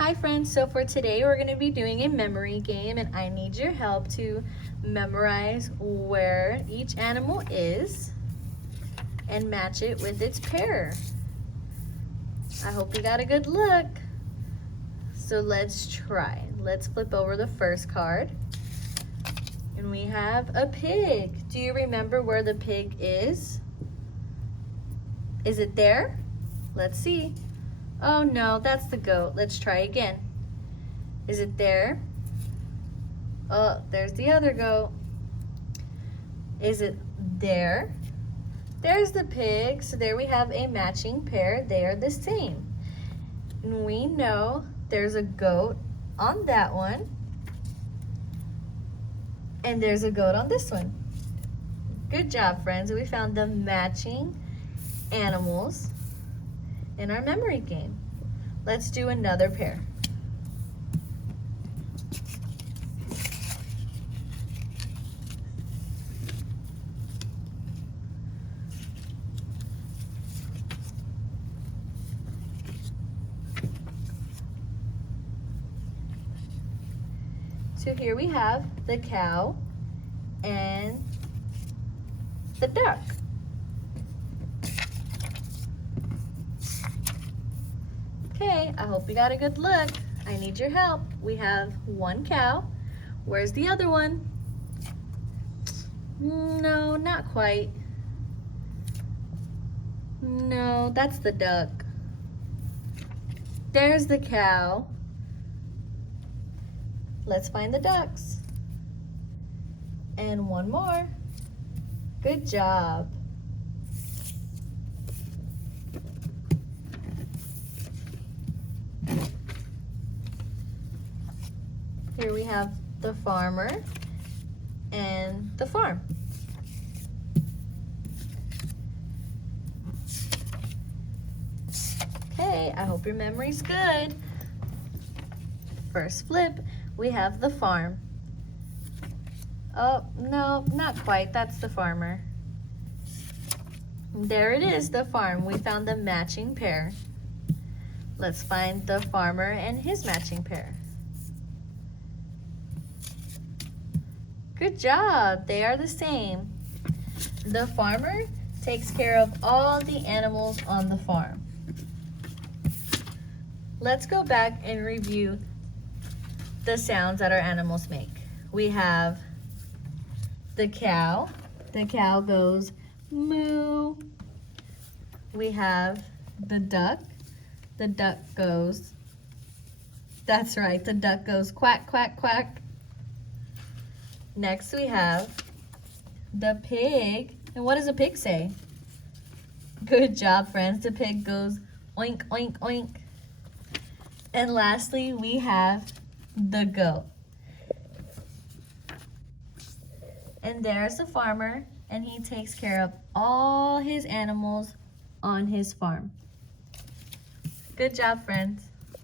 Hi friends, so for today we're going to be doing a memory game and I need your help to memorize where each animal is and match it with its pair. I hope you got a good look. So let's try. Let's flip over the first card. And we have a pig. Do you remember where the pig is? Is it there? Let's see. Oh no, that's the goat. Let's try again. Is it there? Oh, there's the other goat. Is it there? There's the pig. So there we have a matching pair. They are the same. And we know there's a goat on that one. And there's a goat on this one. Good job, friends. We found the matching animals in our memory game. Let's do another pair. So here we have the cow and the duck. Okay, I hope you got a good look. I need your help. We have one cow. Where's the other one? No, not quite. No, that's the duck. There's the cow. Let's find the ducks. And one more. Good job. Here we have the farmer and the farm. Okay, I hope your memory's good. First flip, we have the farm. Oh, no, not quite. That's the farmer. There it is, the farm. We found the matching pair. Let's find the farmer and his matching pair. Good job. They are the same. The farmer takes care of all the animals on the farm. Let's go back and review the sounds that our animals make. We have the cow. The cow goes moo. We have the duck. The duck goes, that's right, the duck goes quack, quack, quack. Next we have the pig. And what does a pig say? Good job, friends. The pig goes oink, oink, oink. And lastly, we have the goat. And there's the farmer, and he takes care of all his animals on his farm. Good job, friends.